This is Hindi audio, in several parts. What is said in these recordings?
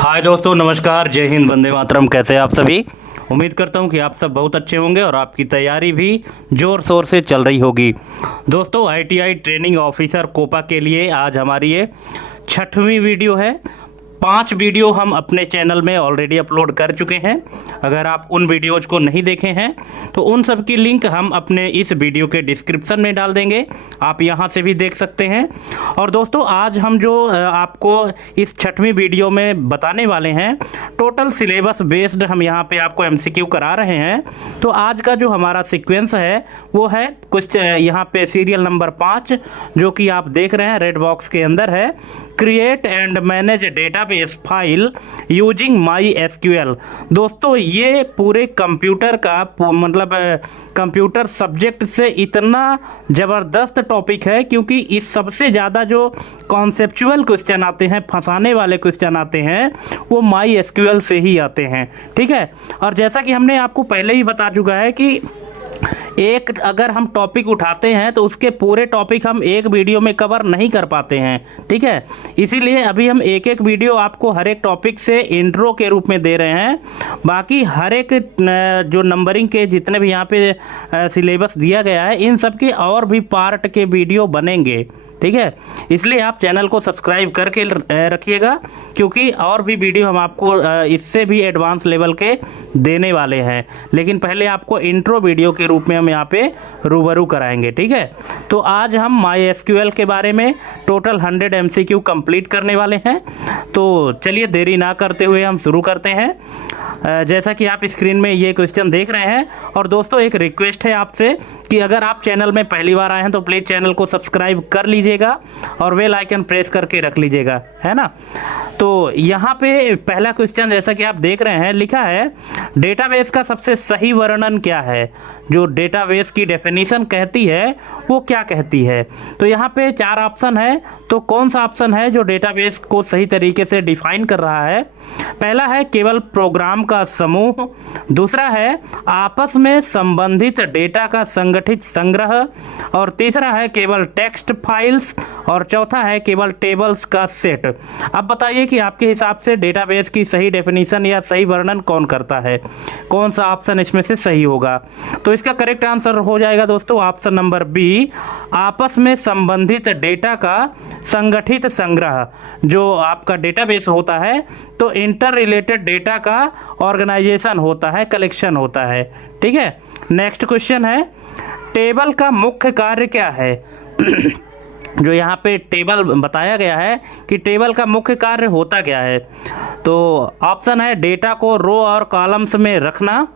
हाय दोस्तों, नमस्कार, जय हिंद, वंदे मातरम। कैसे हैं आप सभी? उम्मीद करता हूं कि आप सब बहुत अच्छे होंगे और आपकी तैयारी भी ज़ोर शोर से चल रही होगी। दोस्तों, आईटीआई ट्रेनिंग ऑफिसर कोपा के लिए आज हमारी ये 6वीं वीडियो है। 5 वीडियो हम अपने चैनल में ऑलरेडी अपलोड कर चुके हैं। अगर आप उन वीडियोज़ को नहीं देखे हैं तो उन सब की लिंक हम अपने इस वीडियो के डिस्क्रिप्शन में डाल देंगे, आप यहां से भी देख सकते हैं। और दोस्तों, आज हम जो आपको इस 6वीं वीडियो में बताने वाले हैं, टोटल सिलेबस बेस्ड हम यहां पे आपको एमसीक्यू करा रहे हैं। तो आज का जो हमारा सीक्वेंस है वो है कुछ यहाँ पे सीरियल नंबर 5, जो कि आप देख रहे हैं रेड बॉक्स के अंदर है, create and manage database file using my SQL. दोस्तों, ये पूरे कंप्यूटर का मतलब कंप्यूटर सब्जेक्ट से इतना ज़बरदस्त टॉपिक है, क्योंकि इस सबसे ज़्यादा जो कॉन्सेप्चुअल क्वेश्चन आते हैं, फंसाने वाले क्वेश्चन आते हैं, वो माई एसक्यूएल से ही आते हैं। ठीक है। और जैसा कि हमने आपको पहले ही बता चुका है कि एक अगर हम टॉपिक उठाते हैं तो उसके पूरे टॉपिक हम एक वीडियो में कवर नहीं कर पाते हैं। ठीक है। इसीलिए अभी हम एक एक वीडियो आपको हर एक टॉपिक से इंट्रो के रूप में दे रहे हैं। बाकी हर एक जो नंबरिंग के जितने भी यहाँ पे सिलेबस दिया गया है, इन सब के और भी पार्ट के वीडियो बनेंगे। ठीक है। इसलिए आप चैनल को सब्सक्राइब करके रखिएगा, क्योंकि और भी वीडियो हम आपको इससे भी एडवांस लेवल के देने वाले हैं। लेकिन पहले आपको इंट्रो वीडियो के रूप में हम यहाँ पे रूबरू कराएंगे। ठीक है। तो आज हम माई एसक्यूएल के बारे में टोटल 100 एमसीक्यू कंप्लीट करने वाले हैं। तो चलिए देरी ना करते हुए हम शुरू करते हैं। जैसा कि आप स्क्रीन में ये क्वेश्चन देख रहे हैं। और दोस्तों, एक रिक्वेस्ट है आपसे कि अगर आप चैनल में पहली बार आए हैं तो प्लीज़ चैनल को सब्सक्राइब कर लीजिएगा और बेल आइकन प्रेस करके रख लीजिएगा, है ना। तो यहाँ पे पहला क्वेश्चन जैसा कि आप देख रहे हैं, लिखा है डेटाबेस का सबसे सही वर्णन क्या है। जो डेटाबेस की डेफिनेशन कहती है वो क्या कहती है। तो यहाँ पे 4 ऑप्शन है। तो कौन सा ऑप्शन है जो डेटाबेस को सही तरीके से डिफाइन कर रहा है? पहला है केवल प्रोग्राम का समूह, दूसरा है आपस में संबंधित डेटा का संगठित संग्रह, और तीसरा है केवल टेक्स्ट फाइल्स, और चौथा है केवल टेबल्स का सेट। अब बताइए कि आपके हिसाब से डेटाबेस की सही डेफिनेशन या सही वर्णन कौन करता है? कौन सा ऑप्शन इसमें से सही होगा? तो इसका करेक्ट आंसर हो जाएगा दोस्तों ऑप्शन नंबर बी, आपस में संबंधित डेटा का संगठित संग्रह। जो आपका डेटाबेस होता है तो इंटर रिलेटेड डेटा का ऑर्गेनाइजेशन होता है, कलेक्शन होता है। ठीक है। नेक्स्ट क्वेश्चन है, टेबल का मुख्य कार्य क्या है? जो यहाँ पे टेबल बताया गया है कि टेबल का मुख्य कार्य होता क्या है? तो ऑप्शन है डेटा को रो और कॉलम्स में रखना,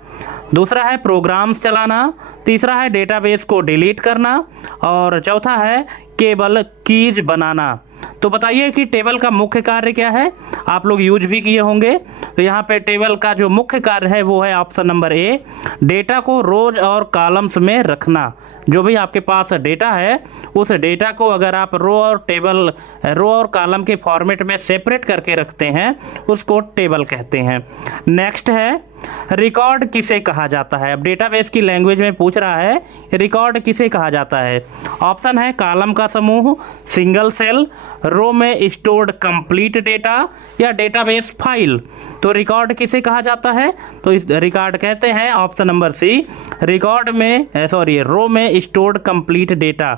दूसरा है प्रोग्राम्स चलाना, तीसरा है डेटाबेस को डिलीट करना, और चौथा है केवल कीज बनाना। तो बताइए कि टेबल का मुख्य कार्य क्या है? आप लोग यूज भी किए होंगे। तो यहाँ पे टेबल का जो मुख्य कार्य है वो है ऑप्शन नंबर ए, डेटा को रोज और कॉलम्स में रखना। जो भी आपके पास डेटा है उस डेटा को अगर आप रो और कॉलम के फॉर्मेट में सेपरेट करके रखते हैं उसको टेबल कहते हैं। नेक्स्ट है, रिकॉर्ड किसे कहा जाता है? अब डेटाबेस की लैंग्वेज में पूछ रहा है रिकॉर्ड किसे कहा जाता है। ऑप्शन है कॉलम का समूह, सिंगल सेल, रो में स्टोर्ड कंप्लीट डेटा, या डेटाबेस फाइल। तो रिकॉर्ड किसे कहा जाता है? तो इस रिकॉर्ड कहते हैं ऑप्शन नंबर सी, रिकॉर्ड में रो में स्टोर्ड कंप्लीट डेटा।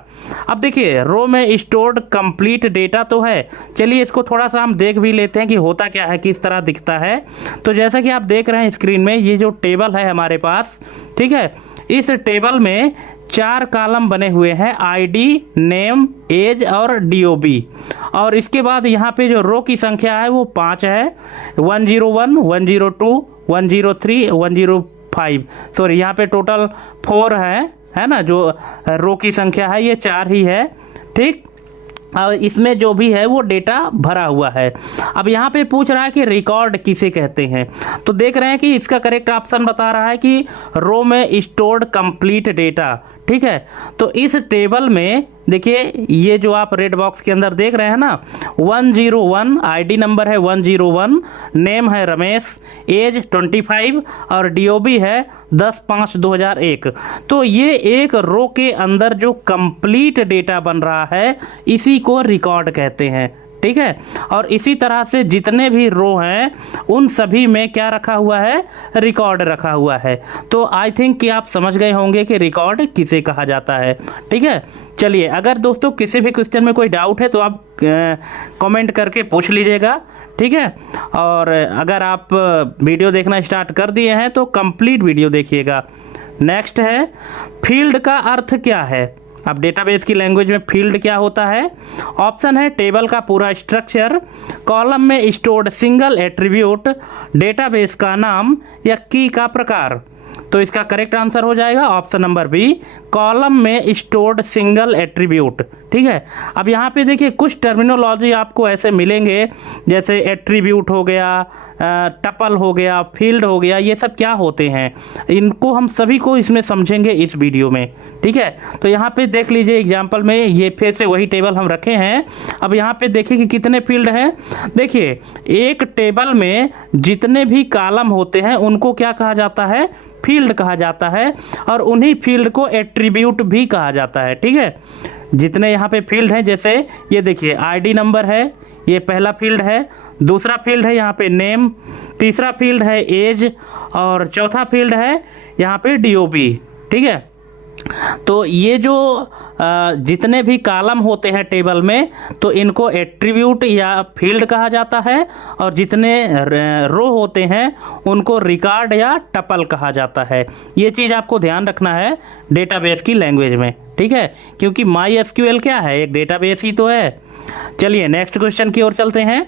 अब देखिए, रो में स्टोर्ड कंप्लीट डेटा तो है, चलिए इसको थोड़ा सा हम देख भी लेते हैं कि होता क्या है, किस तरह दिखता है। तो जैसा कि आप देख रहे हैं स्क्रीन में, ये जो टेबल है हमारे पास, ठीक है, इस टेबल में 4 कॉलम बने हुए हैं, आईडी, नेम, एज और डीओबी। और इसके बाद यहाँ पे जो रो की संख्या है वो 5 है, 101, 102, 103, 105। सॉरी, यहाँ पे टोटल 4 है ना। जो रो की संख्या है ये 4 ही है। ठीक। और इसमें जो भी है वो डेटा भरा हुआ है। अब यहाँ पे पूछ रहा है कि रिकॉर्ड किसे कहते हैं। तो देख रहे हैं कि इसका करेक्ट ऑप्शन बता रहा है कि रो में स्टोर्ड कंप्लीट डेटा। ठीक है। तो इस टेबल में देखिए, ये जो आप रेड बॉक्स के अंदर देख रहे हैं ना, 101 आईडी नंबर है, 101 नेम है रमेश, एज 25 और डीओबी है 10/5/2001। तो ये एक रो के अंदर जो कंप्लीट डेटा बन रहा है इसी को रिकॉर्ड कहते हैं। ठीक है। और इसी तरह से जितने भी रो हैं उन सभी में क्या रखा हुआ है, रिकॉर्ड रखा हुआ है। तो आई थिंक कि आप समझ गए होंगे कि रिकॉर्ड किसे कहा जाता है, ठीक है। चलिए, अगर दोस्तों किसी भी क्वेश्चन में कोई डाउट है तो आप कमेंट करके पूछ लीजिएगा, ठीक है। और अगर आप वीडियो देखना स्टार्ट कर दिए हैं तो कंप्लीट वीडियो देखिएगा। नेक्स्ट है, फील्ड का अर्थ क्या है। अब डेटाबेस की लैंग्वेज में फील्ड क्या होता है। ऑप्शन है टेबल का पूरा स्ट्रक्चर, कॉलम में स्टोर्ड सिंगल एट्रीब्यूट, डेटाबेस का नाम या की का प्रकार। तो इसका करेक्ट आंसर हो जाएगा ऑप्शन नंबर बी, कॉलम में स्टोर्ड सिंगल एट्रीब्यूट, ठीक है। अब यहाँ पे देखिए कुछ टर्मिनोलॉजी आपको ऐसे मिलेंगे, जैसे एट्रीब्यूट हो गया, टपल हो गया, फील्ड हो गया, ये सब क्या होते हैं, इनको हम सभी को इसमें समझेंगे इस वीडियो में, ठीक है। तो यहाँ पे देख लीजिए एग्जाम्पल में, ये फिर से वही टेबल हम रखे हैं। अब यहाँ पे देखिए कि कितने फील्ड हैं। देखिए, एक टेबल में जितने भी कॉलम होते हैं उनको क्या कहा जाता है, फील्ड कहा जाता है। और उन्हीं फील्ड को एट्रीब्यूट भी कहा जाता है, ठीक है। जितने यहाँ पे फील्ड हैं, जैसे ये देखिए आईडी नंबर है, ये पहला फील्ड है। दूसरा फील्ड है यहाँ पे नेम, तीसरा फील्ड है एज, और चौथा फील्ड है यहाँ पे डीओपी, ठीक है। तो ये जो जितने भी कॉलम होते हैं टेबल में, तो इनको एट्रीब्यूट या फील्ड कहा जाता है। और जितने रो होते हैं उनको रिकॉर्ड या टपल कहा जाता है। ये चीज़ आपको ध्यान रखना है डेटाबेस की लैंग्वेज में, ठीक है, क्योंकि माई एसक्यूएल क्या है, एक डेटाबेस ही तो है। चलिए नेक्स्ट क्वेश्चन की ओर चलते हैं।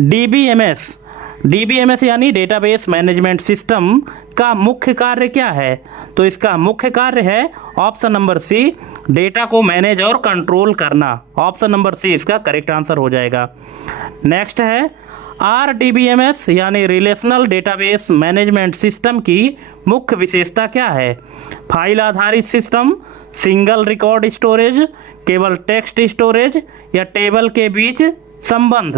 डीबीएमएस यानी डेटाबेस मैनेजमेंट सिस्टम का मुख्य कार्य क्या है। तो इसका मुख्य कार्य है ऑप्शन नंबर सी, डेटा को मैनेज और कंट्रोल करना। ऑप्शन नंबर सी इसका करेक्ट आंसर हो जाएगा। नेक्स्ट है, आरडीबीएमएस यानी रिलेशनल डेटाबेस मैनेजमेंट सिस्टम की मुख्य विशेषता क्या है। फाइल आधारित सिस्टम, सिंगल रिकॉर्ड स्टोरेज, केवल टेक्स्ट स्टोरेज या टेबल के बीच संबंध।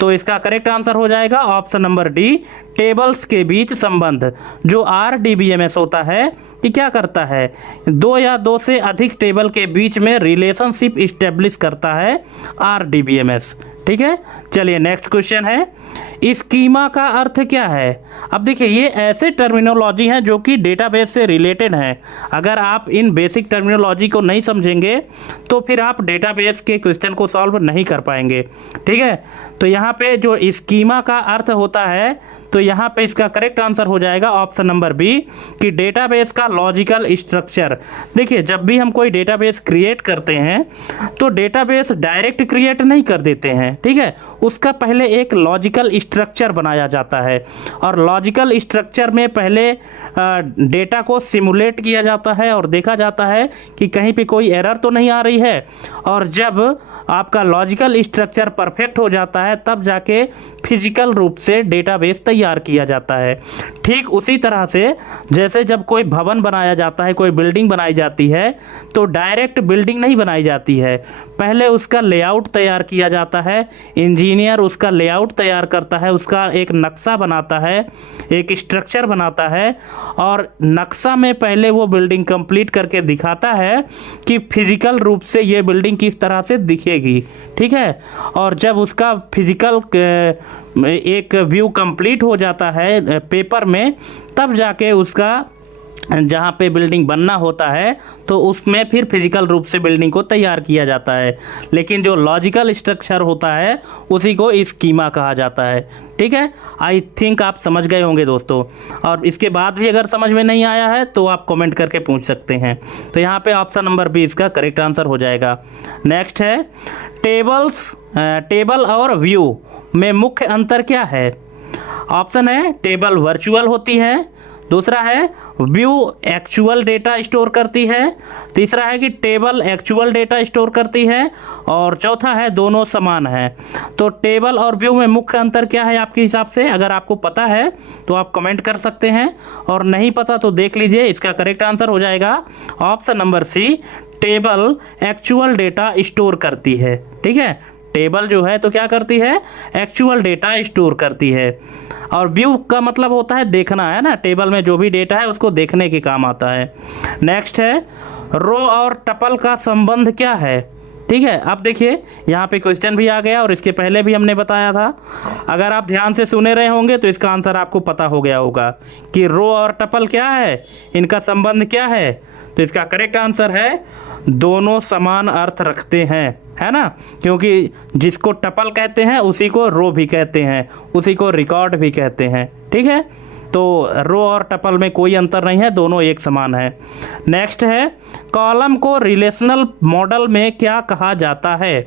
तो इसका करेक्ट आंसर हो जाएगा ऑप्शन नंबर डी, टेबल्स के बीच संबंध। जो आरडीबीएमएस होता है ये क्या करता है, दो या दो से अधिक टेबल के बीच में रिलेशनशिप इस्टेब्लिश करता है आरडीबीएमएस, ठीक है। चलिए नेक्स्ट क्वेश्चन है, स्कीमा का अर्थ क्या है। अब देखिए, ये ऐसे टर्मिनोलॉजी हैं जो कि डेटाबेस से रिलेटेड हैं। अगर आप इन बेसिक टर्मिनोलॉजी को नहीं समझेंगे तो फिर आप डेटाबेस के क्वेश्चन को सॉल्व नहीं कर पाएंगे, ठीक है। तो यहाँ पे जो स्कीमा का अर्थ होता है, तो यहाँ पे इसका करेक्ट आंसर हो जाएगा ऑप्शन नंबर बी, कि डेटाबेस का लॉजिकल स्ट्रक्चर। देखिए, जब भी हम कोई डेटाबेस क्रिएट करते हैं तो डेटाबेस डायरेक्ट क्रिएट नहीं कर देते हैं, ठीक है। उसका पहले एक लॉजिकल स्ट्रक्चर बनाया जाता है, और लॉजिकल स्ट्रक्चर में पहले डेटा को सिमुलेट किया जाता है और देखा जाता है कि कहीं पे कोई एरर तो नहीं आ रही है। और जब आपका लॉजिकल स्ट्रक्चर परफेक्ट हो जाता है तब जाके फिजिकल रूप से डेटाबेस तैयार किया जाता है। ठीक उसी तरह से जैसे जब कोई भवन बनाया जाता है, कोई बिल्डिंग बनाई जाती है, तो डायरेक्ट बिल्डिंग नहीं बनाई जाती है, पहले उसका लेआउट तैयार किया जाता है। इंजीनियर उसका लेआउट तैयार करता है, उसका एक नक्शा बनाता है, एक स्ट्रक्चर बनाता है, और नक्शा में पहले वो बिल्डिंग कंप्लीट करके दिखाता है कि फिजिकल रूप से ये बिल्डिंग किस तरह से दिखेगी, ठीक है। और जब उसका फिजिकल एक व्यू कंप्लीट हो जाता है पेपर में, तब जाके उसका जहाँ पे बिल्डिंग बनना होता है तो उसमें फिर फिजिकल रूप से बिल्डिंग को तैयार किया जाता है। लेकिन जो लॉजिकल स्ट्रक्चर होता है उसी को स्कीमा कहा जाता है, ठीक है। आई थिंक आप समझ गए होंगे दोस्तों, और इसके बाद भी अगर समझ में नहीं आया है तो आप कमेंट करके पूछ सकते हैं। तो यहाँ पे ऑप्शन नंबर बी इसका करेक्ट आंसर हो जाएगा। नेक्स्ट है, टेबल और व्यू में मुख्य अंतर क्या है। ऑप्शन है, टेबल वर्चुअल होती है, दूसरा है व्यू एक्चुअल डेटा स्टोर करती है, तीसरा है कि टेबल एक्चुअल डेटा स्टोर करती है, और चौथा है दोनों समान है। तो टेबल और व्यू में मुख्य अंतर क्या है आपके हिसाब से, अगर आपको पता है तो आप कमेंट कर सकते हैं, और नहीं पता तो देख लीजिए। इसका करेक्ट आंसर हो जाएगा option number C, table actual data store करती है, ठीक है। टेबल जो है तो क्या करती है, एक्चुअल डेटा स्टोर करती है, और व्यू का मतलब होता है देखना, है ना। टेबल में जो भी डेटा है उसको देखने के काम आता है। नेक्स्ट है, रो और टपल का संबंध क्या है। ठीक है। अब देखिए यहाँ पे क्वेश्चन भी आ गया और इसके पहले भी हमने बताया था। अगर आप ध्यान से सुने रहे होंगे तो इसका आंसर आपको पता हो गया होगा कि रो और टपल क्या है, इनका संबंध क्या है। तो इसका करेक्ट आंसर है दोनों समान अर्थ रखते हैं, है ना, क्योंकि जिसको टपल कहते हैं उसी को रो भी कहते हैं, उसी को रिकॉर्ड भी कहते हैं। ठीक है, तो रो और टपल में कोई अंतर नहीं है, दोनों एक समान है। नेक्स्ट है, कॉलम को रिलेशनल मॉडल में क्या कहा जाता है।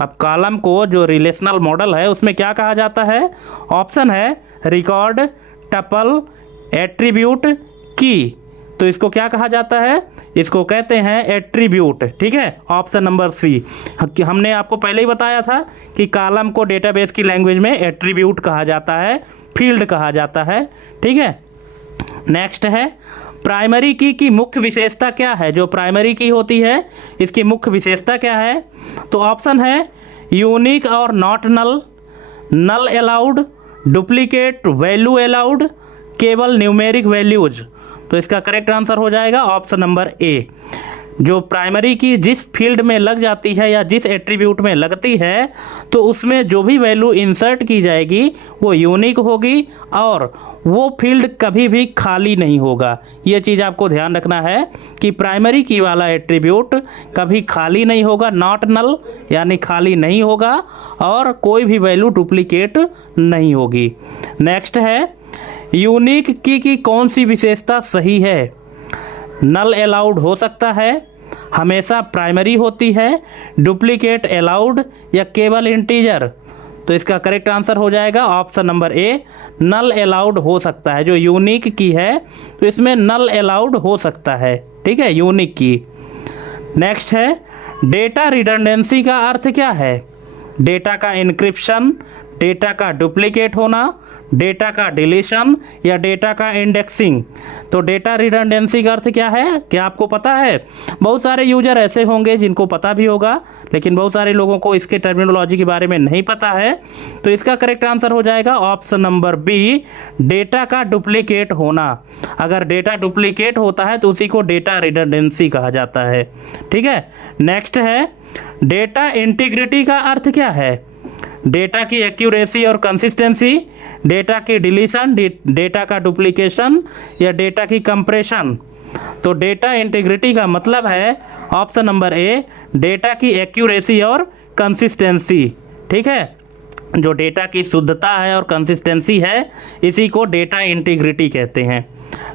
अब कॉलम को जो रिलेशनल मॉडल है उसमें क्या कहा जाता है। ऑप्शन है रिकॉर्ड, टपल, एट्रीब्यूट, की। तो इसको क्या कहा जाता है, इसको कहते हैं एट्रीब्यूट। ठीक है, ऑप्शन नंबर सी। हमने आपको पहले ही बताया था कि कॉलम को डेटाबेस की लैंग्वेज में एट्रीब्यूट कहा जाता है, फील्ड कहा जाता है। ठीक है, नेक्स्ट है, प्राइमरी की मुख्य विशेषता क्या है। जो प्राइमरी की होती है इसकी मुख्य विशेषता क्या है। तो ऑप्शन है यूनिक और not null, null allowed, duplicate value allowed, केवल न्यूमेरिक वैल्यूज। तो इसका करेक्ट आंसर हो जाएगा ऑप्शन नंबर ए। जो प्राइमरी की जिस फील्ड में लग जाती है या जिस एट्रीब्यूट में लगती है तो उसमें जो भी वैल्यू इंसर्ट की जाएगी वो यूनिक होगी और वो फील्ड कभी भी खाली नहीं होगा। ये चीज़ आपको ध्यान रखना है कि प्राइमरी की वाला एट्रीब्यूट कभी खाली नहीं होगा, नॉट नल यानी खाली नहीं होगा, और कोई भी वैल्यू डुप्लीकेट नहीं होगी। नेक्स्ट है, यूनिक की कौन सी विशेषता सही है। नल अलाउड हो सकता है, हमेशा प्राइमरी होती है, डुप्लीकेट अलाउड, या केवल इंटीजर। तो इसका करेक्ट आंसर हो जाएगा option number A, null allowed हो सकता है। जो यूनिक की है तो इसमें नल अलाउड हो सकता है। ठीक है, यूनिक की। नेक्स्ट है, डेटा रिडंडेंसी का अर्थ क्या है। डेटा का इनक्रिप्शन, डेटा का डुप्लीकेट होना, डेटा का डिलीशन, या डेटा का इंडेक्सिंग। तो डेटा रिडंडेंसी का अर्थ क्या है, क्या आपको पता है। बहुत सारे यूजर ऐसे होंगे जिनको पता भी होगा, लेकिन बहुत सारे लोगों को इसके टर्मिनोलॉजी के बारे में नहीं पता है। तो इसका करेक्ट आंसर हो जाएगा ऑप्शन नंबर बी, डेटा का डुप्लीकेट होना। अगर डेटा डुप्लीकेट होता है तो उसी को डेटा रिडंडेंसी कहा जाता है। ठीक है, नेक्स्ट है, डेटा इंटीग्रिटी का अर्थ क्या है। डेटा की एक्यूरेसी और कंसिस्टेंसी, डेटा की डिलीशन, डेटा का डुप्लीकेशन, या डेटा की कंप्रेशन। तो डेटा इंटीग्रिटी का मतलब है ऑप्शन नंबर ए, डेटा की एक्यूरेसी और कंसिस्टेंसी। ठीक है, जो डेटा की शुद्धता है और कंसिस्टेंसी है इसी को डेटा इंटीग्रिटी कहते हैं।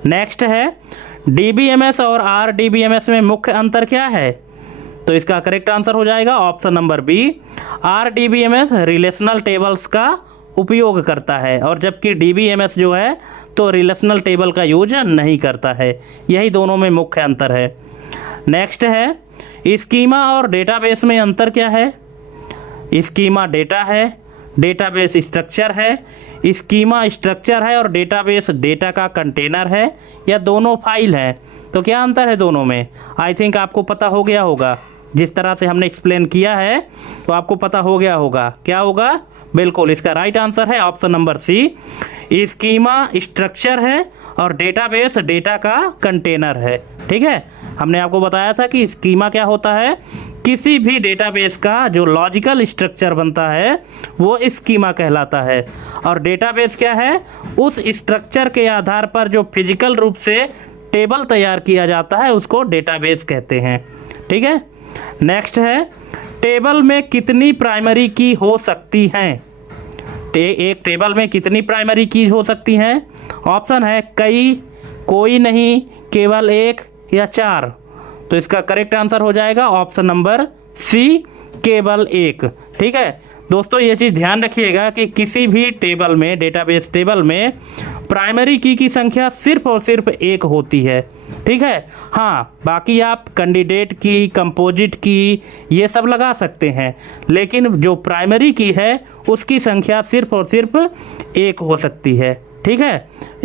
नेक्स्ट है, डीबीएमएस और आरडीबीएमएस में मुख्य अंतर क्या है। तो इसका करेक्ट आंसर हो जाएगा option number B, RDBMS relational tables का उपयोग करता है, और जबकि डीबीएमएस जो है तो रिलेशनल टेबल का यूज नहीं करता है। यही दोनों में मुख्य अंतर है। नेक्स्ट है, स्कीमा और डेटाबेस में अंतर क्या है। स्कीमा डेटा है, डेटाबेस स्ट्रक्चर है। स्कीमा स्ट्रक्चर है और डेटाबेस डेटा का कंटेनर है, या दोनों फाइल है। तो क्या अंतर है दोनों में। आई थिंक आपको पता हो गया होगा, जिस तरह से हमने एक्सप्लेन किया है तो आपको पता हो गया होगा। क्या होगा, बिल्कुल इसका राइट आंसर है option number C, schema structure है और डेटाबेस डेटा का कंटेनर है। ठीक है, हमने आपको बताया था कि स्कीमा क्या होता है, किसी भी डेटाबेस का जो लॉजिकल स्ट्रक्चर बनता है वो स्कीमा कहलाता है, और डेटाबेस क्या है, उस स्ट्रक्चर के आधार पर जो फिजिकल रूप से टेबल तैयार किया जाता है उसको डेटाबेस कहते हैं। ठीक है, नेक्स्ट है, टेबल में कितनी प्राइमरी की हो सकती हैं। एक टेबल में कितनी प्राइमरी की हो सकती हैं। ऑप्शन है कई, कोई नहीं, केवल एक, या चार। तो इसका करेक्ट आंसर हो जाएगा ऑप्शन नंबर सी, केवल एक। ठीक है दोस्तों, ये चीज़ ध्यान रखिएगा कि किसी भी टेबल में, डेटाबेस टेबल में प्राइमरी की संख्या सिर्फ और सिर्फ एक होती है। ठीक है, हाँ बाकी आप कैंडिडेट की, कंपोजिट की, ये सब लगा सकते हैं, लेकिन जो प्राइमरी की है उसकी संख्या सिर्फ और सिर्फ एक हो सकती है। ठीक है,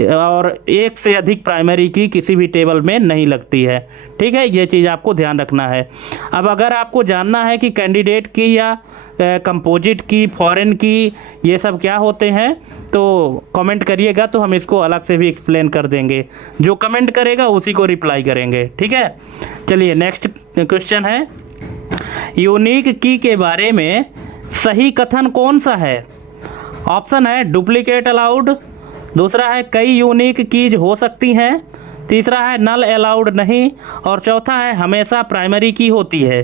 और एक से अधिक प्राइमरी की किसी भी टेबल में नहीं लगती है। ठीक है, ये चीज़ आपको ध्यान रखना है। अब अगर आपको जानना है कि कैंडिडेट की या कंपोजिट की, फॉरेन की, ये सब क्या होते हैं तो कमेंट करिएगा, तो हम इसको अलग से भी एक्सप्लेन कर देंगे। जो कमेंट करेगा उसी को रिप्लाई करेंगे। ठीक है, चलिए नेक्स्ट क्वेश्चन है, यूनिक की के बारे में सही कथन कौन सा है? ऑप्शन है डुप्लीकेट अलाउड, दूसरा है कई यूनिक कीज हो सकती हैं, तीसरा है नल अलाउड नहीं, और चौथा है हमेशा प्राइमरी की होती है।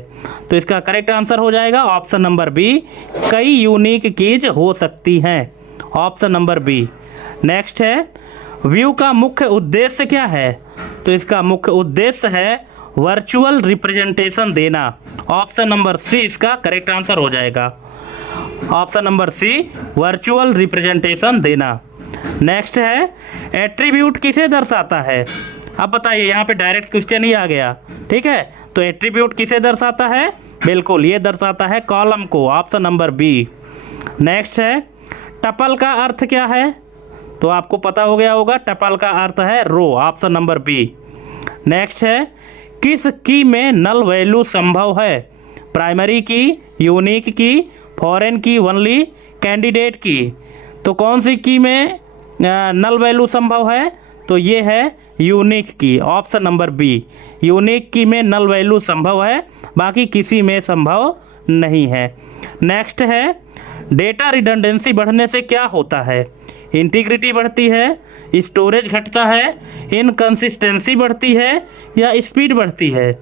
तो इसका करेक्ट आंसर हो जाएगा ऑप्शन नंबर बी, कई यूनिक कीज हो सकती हैं, ऑप्शन नंबर बी। नेक्स्ट है व्यू का मुख्य उद्देश्य क्या है? तो इसका मुख्य उद्देश्य है वर्चुअल रिप्रेजेंटेशन देना, ऑप्शन नंबर सी इसका करेक्ट आंसर हो जाएगा, option number C virtual representation देना। नेक्स्ट है एट्रीब्यूट किसे दर्शाता है? अब बताइए, यहाँ पे डायरेक्ट क्वेश्चन ही आ गया, ठीक है। तो एट्रीब्यूट किसे दर्शाता है? बिल्कुल ये दर्शाता है कॉलम को, ऑप्शन नंबर बी। नेक्स्ट है टपल का अर्थ क्या है? तो आपको पता हो गया होगा, टपल का अर्थ है row, option number B. Next है किस की में नल वैल्यू संभव है? प्राइमरी की, यूनिक की, फॉरेन की ओनली, कैंडिडेट की। तो कौन सी की में नल वैल्यू संभव है? तो ये है यूनिक की, ऑप्शन नंबर बी। यूनिक की में नल वैल्यू संभव है, बाकी किसी में संभव नहीं है। नेक्स्ट है डेटा रिडंडेंसी बढ़ने से क्या होता है? इंटीग्रिटी बढ़ती है, स्टोरेज घटता है, इनकंसिस्टेंसी बढ़ती है, या स्पीड बढ़ती है?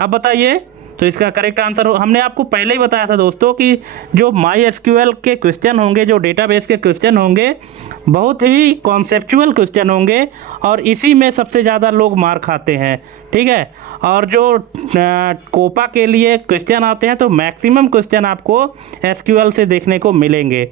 अब बताइए। तो इसका करेक्ट आंसर हमने आपको पहले ही बताया था दोस्तों कि जो माई एसक्यूएल के क्वेश्चन होंगे, जो डेटाबेस के क्वेश्चन होंगे, बहुत ही कॉन्सेप्चुअल क्वेश्चन होंगे और इसी में सबसे ज़्यादा लोग मार खाते हैं, ठीक है। और जो कोपा के लिए क्वेश्चन आते हैं तो मैक्सिमम क्वेश्चन आपको एसक्यूएल से देखने को मिलेंगे।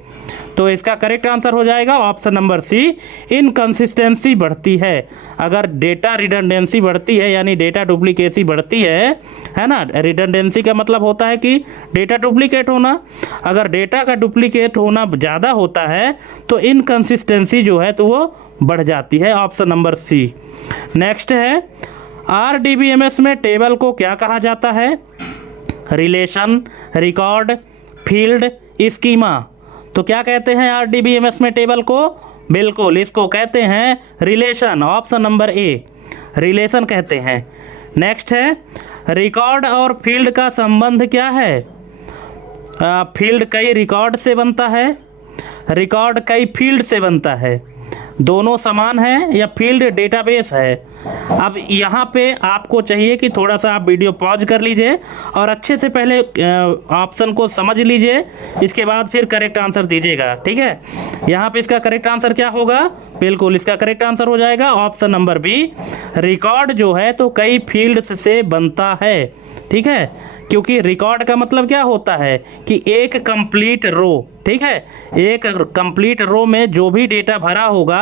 तो इसका करेक्ट आंसर हो जाएगा ऑप्शन नंबर सी, इनकंसिस्टेंसी बढ़ती है। अगर डेटा रिडंडेंसी बढ़ती है यानी डेटा डुप्लीकेसी बढ़ती है ना। रिडंडेंसी का मतलब होता है कि डेटा डुप्लीकेट होना। अगर डेटा का डुप्लीकेट होना ज़्यादा होता है तो इनकंसिस्टेंसी जो है तो वो बढ़ जाती है, ऑप्शन नंबर सी। नेक्स्ट है RDBMS में टेबल को क्या कहा जाता है? Relation, record, field, schema. तो क्या कहते हैं RDBMS में टेबल को? बिल्कुल इसको कहते हैं रिलेशन, ऑप्शन नंबर ए, रिलेशन कहते हैं। नेक्स्ट है रिकॉर्ड और फील्ड का संबंध क्या है? फील्ड कई रिकॉर्ड से बनता है, रिकॉर्ड कई फील्ड से बनता है। दोनों समान हैं या फील्ड डेटाबेस है? अब यहाँ पे आपको चाहिए कि थोड़ा सा आप वीडियो पॉज कर लीजिए और अच्छे से पहले ऑप्शन को समझ लीजिए, इसके बाद फिर करेक्ट आंसर दीजिएगा, ठीक है। यहाँ पे इसका करेक्ट आंसर क्या होगा? बिल्कुल इसका करेक्ट आंसर हो जाएगा ऑप्शन नंबर बी, रिकॉर्ड जो है तो कई फील्ड्स से बनता है, ठीक है। क्योंकि रिकॉर्ड का मतलब क्या होता है कि एक कंप्लीट रो, ठीक है, एक कंप्लीट रो में जो भी डेटा भरा होगा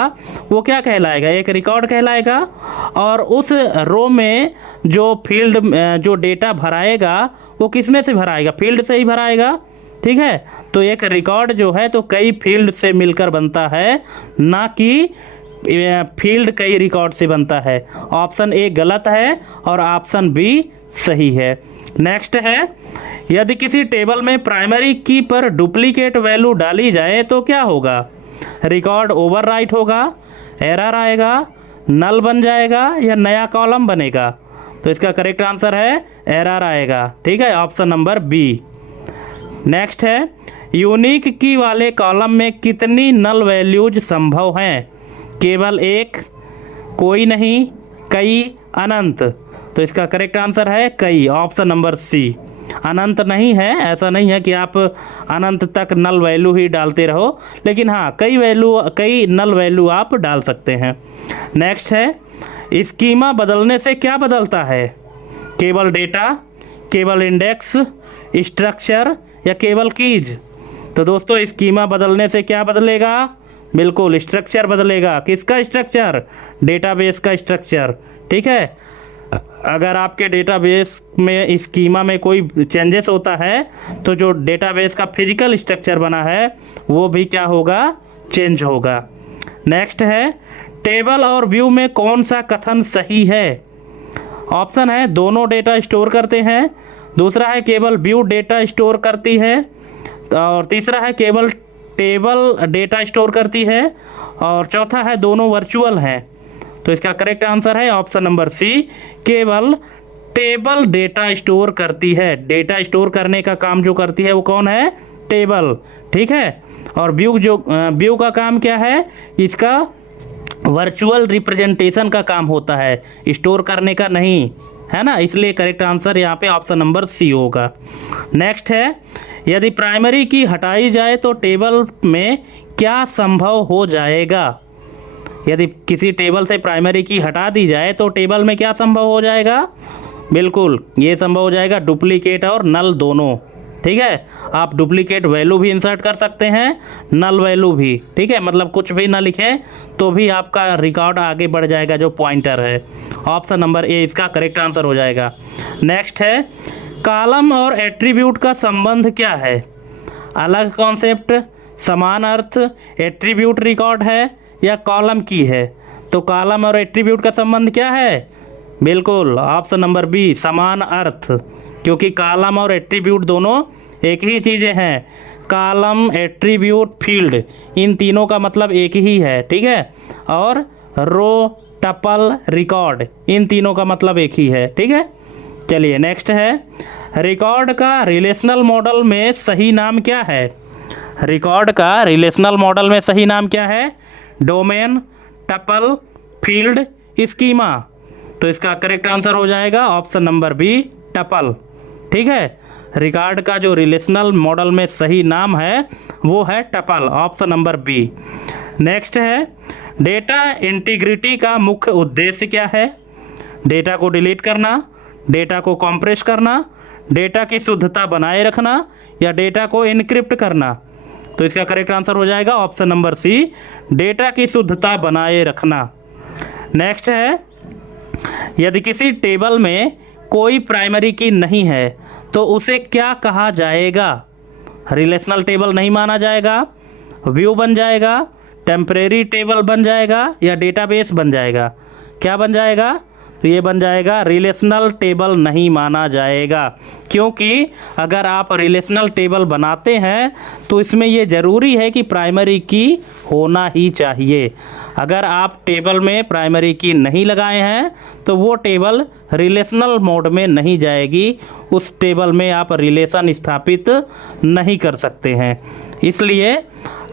वो क्या कहलाएगा? एक रिकॉर्ड कहलाएगा। और उस रो में जो फील्ड जो डेटा भराएगा वो किस में से भराएगा? फील्ड से ही भराएगा, ठीक है। तो एक रिकॉर्ड जो है तो कई फील्ड से मिलकर बनता है, ना कि फील्ड कई रिकॉर्ड से बनता है। ऑप्शन ए गलत है और ऑप्शन बी सही है। नेक्स्ट है यदि किसी टेबल में प्राइमरी की पर डुप्लीकेट वैल्यू डाली जाए तो क्या होगा? रिकॉर्ड ओवरराइट होगा, एरर आएगा, नल बन जाएगा या नया कॉलम बनेगा? तो इसका करेक्ट आंसर है एरर आएगा, ठीक है, ऑप्शन नंबर बी। नेक्स्ट है यूनिक की वाले कॉलम में कितनी नल वैल्यूज संभव हैं? केवल एक, कोई नहीं, कई, अनंत। तो इसका करेक्ट आंसर है कई, ऑप्शन नंबर सी। अनंत नहीं है, ऐसा नहीं है कि आप अनंत तक नल वैल्यू ही डालते रहो, लेकिन हाँ कई नल वैल्यू आप डाल सकते हैं। नेक्स्ट है स्कीमा बदलने से क्या बदलता है? केवल डेटा, केवल इंडेक्स, स्ट्रक्चर या केवल कीज? तो दोस्तों स्कीमा बदलने से क्या बदलेगा? बिल्कुल स्ट्रक्चर बदलेगा। किसका स्ट्रक्चर? डेटाबेस का स्ट्रक्चर, ठीक है। अगर आपके डेटाबेस में स्कीमा में कोई चेंजेस होता है तो जो डेटाबेस का फिजिकल स्ट्रक्चर बना है वो भी क्या होगा? चेंज होगा। नेक्स्ट है टेबल और व्यू में कौन सा कथन सही है? ऑप्शन है दोनों डेटा स्टोर करते हैं, दूसरा है केवल व्यू डेटा स्टोर करती है, और तीसरा है केवल टेबल डेटा स्टोर करती है, और चौथा है दोनों वर्चुअल हैं। तो इसका करेक्ट आंसर है ऑप्शन नंबर सी, केवल टेबल डेटा स्टोर करती है। डेटा स्टोर करने का काम जो करती है वो कौन है? टेबल। ठीक है। और व्यू का काम क्या है? इसका वर्चुअल रिप्रेजेंटेशन का काम होता है, स्टोर करने का नहीं, है ना। इसलिए करेक्ट आंसर यहाँ पे ऑप्शन नंबर सी होगा। नेक्स्ट है, यदि प्राइमरी की हटाई जाए तो टेबल में क्या संभव हो जाएगा? यदि किसी टेबल से प्राइमरी की हटा दी जाए तो टेबल में क्या संभव हो जाएगा? बिल्कुल ये संभव हो जाएगा डुप्लीकेट और नल दोनों। ठीक है, आप डुप्लीकेट वैल्यू भी इंसर्ट कर सकते हैं, नल वैल्यू भी। ठीक है, मतलब कुछ भी ना लिखें तो भी आपका रिकॉर्ड आगे बढ़ जाएगा जो पॉइंटर है। ऑप्शन नंबर ए इसका करेक्ट आंसर हो जाएगा। नेक्स्ट है, कॉलम और एट्रीब्यूट का संबंध क्या है? अलग कॉन्सेप्ट, समान अर्थ, एट्रीब्यूट रिकॉर्ड है या कॉलम की है? तो कॉलम और एट्रीब्यूट का संबंध क्या है? बिल्कुल ऑप्शन नंबर बी, समान अर्थ, क्योंकि कॉलम और एट्रीब्यूट दोनों एक ही चीज़ें हैं। कॉलम, एट्रीब्यूट, फील्ड, इन तीनों का मतलब एक ही है। ठीक है, और रो, टपल, रिकॉर्ड, इन तीनों का मतलब एक ही है। ठीक है, चलिए नेक्स्ट है, रिकॉर्ड का रिलेशनल मॉडल में सही नाम क्या है? रिकॉर्ड का रिलेशनल मॉडल में सही नाम क्या है? Domain, tuple, field, schema. तो इसका करेक्ट आंसर हो जाएगा ऑप्शन नंबर बी, टपल। ठीक है, रिकॉर्ड का जो रिलेशनल मॉडल में सही नाम है वो है tuple, option number B. Next है, डेटा इंटीग्रिटी का मुख्य उद्देश्य क्या है? डेटा को डिलीट करना, डेटा को कॉम्प्रेस करना, डेटा की शुद्धता बनाए रखना या डेटा को इनक्रिप्ट करना? तो इसका करेक्ट आंसर हो जाएगा ऑप्शन नंबर सी, डेटा की शुद्धता बनाए रखना। नेक्स्ट है, यदि किसी टेबल में कोई प्राइमरी की नहीं है तो उसे क्या कहा जाएगा? रिलेशनल टेबल नहीं माना जाएगा, व्यू बन जाएगा, टेम्परेरी टेबल बन जाएगा या डेटाबेस बन जाएगा? क्या बन जाएगा? तो ये बन जाएगा रिलेशनल टेबल नहीं माना जाएगा, क्योंकि अगर आप रिलेशनल टेबल बनाते हैं तो इसमें ये ज़रूरी है कि प्राइमरी की होना ही चाहिए। अगर आप टेबल में प्राइमरी की नहीं लगाए हैं तो वो टेबल रिलेशनल मोड में नहीं जाएगी, उस टेबल में आप रिलेशन स्थापित नहीं कर सकते हैं। इसलिए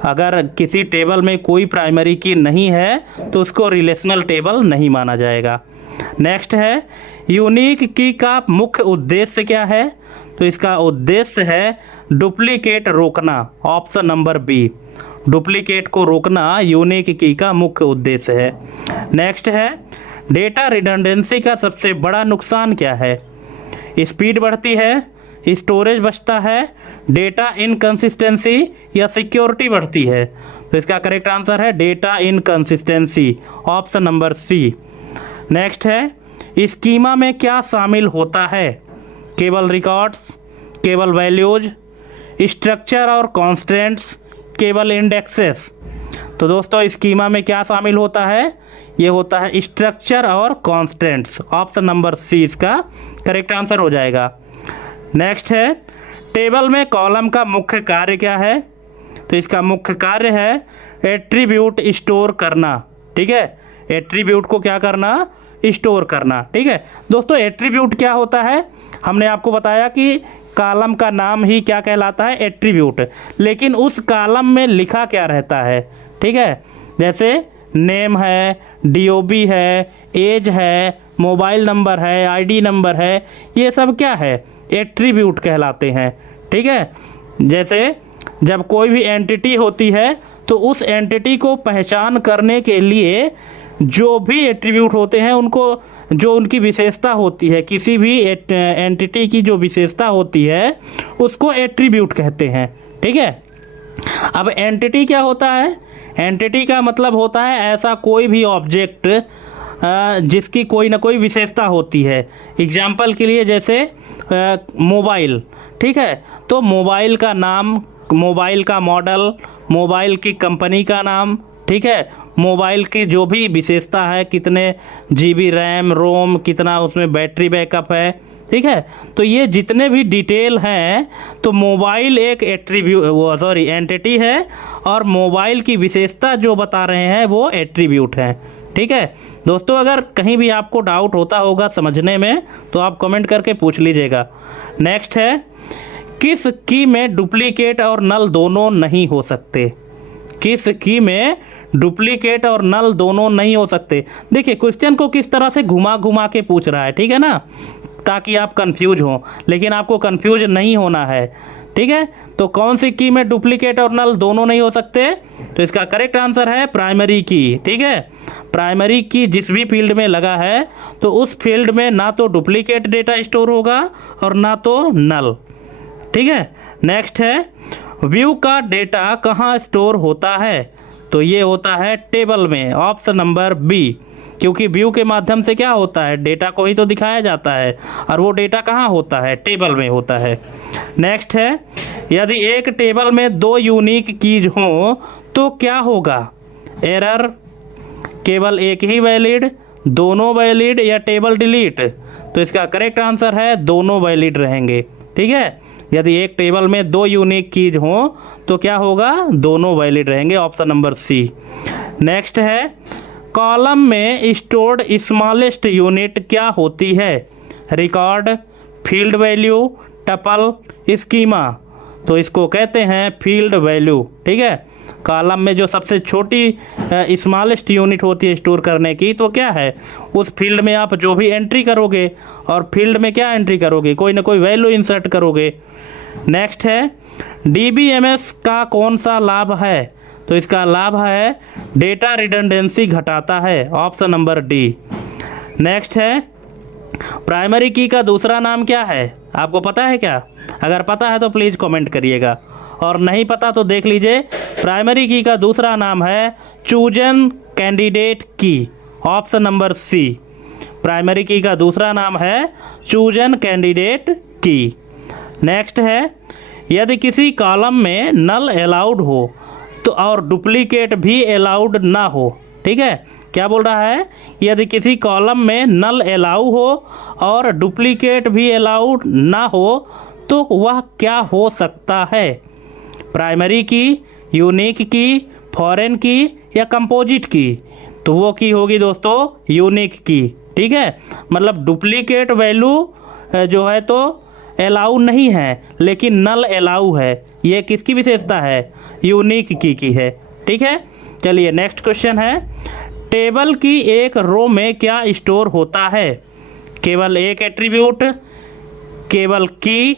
अगर किसी टेबल में कोई प्राइमरी की नहीं है तो उसको रिलेशनल टेबल नहीं माना जाएगा। नेक्स्ट है, यूनिक की का मुख्य उद्देश्य क्या है? तो इसका उद्देश्य है डुप्लीकेट रोकना, ऑप्शन नंबर बी, डुप्लीकेट को रोकना यूनिक की का मुख्य उद्देश्य है। नेक्स्ट है, डेटा रिडंडेंसी का सबसे बड़ा नुकसान क्या है? स्पीड बढ़ती है, स्टोरेज बचता है, डेटा इनकंसिस्टेंसी या सिक्योरिटी बढ़ती है? तो इसका करेक्ट आंसर है data inconsistency, option number C. Next है, स्कीमा में क्या शामिल होता है? केवल रिकॉर्ड्स, केवल वैल्यूज, स्ट्रक्चर और कॉन्स्टेंट्स, केवल इंडेक्सेस? तो दोस्तों स्कीमा में क्या शामिल होता है? ये होता है स्ट्रक्चर और कॉन्स्टेंट्स, ऑप्शन नंबर सी इसका करेक्ट आंसर हो जाएगा। नेक्स्ट है, टेबल में कॉलम का मुख्य कार्य क्या है? तो इसका मुख्य कार्य है एट्रीब्यूट स्टोर करना। ठीक है, एट्रीब्यूट को क्या करना? स्टोर करना। ठीक है दोस्तों, एट्रीब्यूट क्या होता है? हमने आपको बताया कि कॉलम का नाम ही क्या कहलाता है? एट्रीब्यूट। लेकिन उस कॉलम में लिखा क्या रहता है? ठीक है, जैसे नेम है, डीओबी है, एज है, मोबाइल नंबर है, आईडी नंबर है, ये सब क्या है? एट्रीब्यूट कहलाते हैं। ठीक है, जैसे जब कोई भी एंटिटी होती है तो उस एंटिटी को पहचान करने के लिए जो भी एट्रीब्यूट होते हैं उनको, जो उनकी विशेषता होती है, किसी भी एंटिटी की जो विशेषता होती है उसको एट्रीब्यूट कहते हैं। ठीक है, अब एंटिटी क्या होता है? एंटिटी का मतलब होता है ऐसा कोई भी ऑब्जेक्ट जिसकी कोई ना कोई विशेषता होती है। एग्जाम्पल के लिए जैसे मोबाइल। ठीक है, तो मोबाइल का नाम, मोबाइल का मॉडल, मोबाइल की कंपनी का नाम, ठीक है, मोबाइल की जो भी विशेषता है, कितने जीबी रैम रोम, कितना उसमें बैटरी बैकअप है, ठीक है, तो ये जितने भी डिटेल हैं, तो मोबाइल एक एंटिटी है और मोबाइल की विशेषता जो बता रहे हैं वो एट्रीब्यूट है। ठीक है दोस्तों, अगर कहीं भी आपको डाउट होता होगा समझने में तो आप कमेंट करके पूछ लीजिएगा। नेक्स्ट है, किस की में डुप्लीकेट और नल दोनों नहीं हो सकते? किस की में डुप्लीकेट और नल दोनों नहीं हो सकते? देखिए क्वेश्चन को किस तरह से घुमा घुमा के पूछ रहा है, ठीक है ना, ताकि आप कंफ्यूज हो, लेकिन आपको कंफ्यूज नहीं होना है, ठीक है। तो कौन सी की में डुप्लीकेट और नल दोनों नहीं हो सकते? तो इसका करेक्ट आंसर है प्राइमरी की, ठीक है। प्राइमरी की जिस भी फील्ड में लगा है तो उस फील्ड में ना तो डुप्लीकेट डेटा स्टोर होगा और ना तो नल, ठीक है। नेक्स्ट है, व्यू का डेटा कहाँ स्टोर होता है? तो ये होता है टेबल में, ऑप्शन नंबर बी, क्योंकि व्यू के माध्यम से क्या होता है, डेटा को ही तो दिखाया जाता है, और वो डेटा कहाँ होता है, टेबल में होता है। नेक्स्ट है, यदि एक टेबल में 2 यूनिक कीज हो तो क्या होगा? एरर, केवल एक ही वैलिड, दोनों वैलिड, या टेबल डिलीट? तो इसका करेक्ट आंसर है दोनों वैलिड रहेंगे, ठीक है। यदि एक टेबल में 2 यूनिक कीज हो तो क्या होगा, दोनों वैलिड रहेंगे, ऑप्शन नंबर सी। नेक्स्ट है, कॉलम में स्टोर्ड स्मॉलेस्ट यूनिट क्या होती है? Record, field value, tuple, schema? तो इसको कहते हैं फील्ड वैल्यू, ठीक है। कॉलम में जो सबसे छोटी स्मॉलेस्ट यूनिट होती है स्टोर करने की, तो क्या है, उस फील्ड में आप जो भी एंट्री करोगे, और फील्ड में क्या एंट्री करोगे, कोई ना कोई वैल्यू इंसर्ट करोगे। नेक्स्ट है, डीबीएमएस का कौन सा लाभ है? तो इसका लाभ है डेटा रिडंडेंसी घटाता है, ऑप्शन नंबर डी। नेक्स्ट है, प्राइमरी की का दूसरा नाम क्या है? आपको पता है क्या? अगर पता है तो प्लीज़ कमेंट करिएगा, और नहीं पता तो देख लीजिए। प्राइमरी की का दूसरा नाम है chosen candidate key, option number सी। प्राइमरी की का दूसरा नाम है चूजन कैंडिडेट की। नेक्स्ट है, यदि किसी कॉलम में नल अलाउड हो तो और डुप्लीकेट भी अलाउड ना हो, ठीक है। क्या बोल रहा है, यदि किसी कॉलम में नल अलाउ हो और डुप्लीकेट भी अलाउड ना हो तो वह क्या हो सकता है? प्राइमरी की, यूनिक की, फॉरेन की, या कंपोजिट की? तो वो की होगी दोस्तों यूनिक की, ठीक है। मतलब डुप्लीकेट वैल्यू जो है तो अलाउ नहीं है, लेकिन नल अलाउ है। ये किसकी विशेषता है? यूनिक की है, ठीक है। चलिए नेक्स्ट क्वेश्चन है, टेबल की एक रो में क्या स्टोर होता है? केवल एक एट्रीब्यूट, केवल की,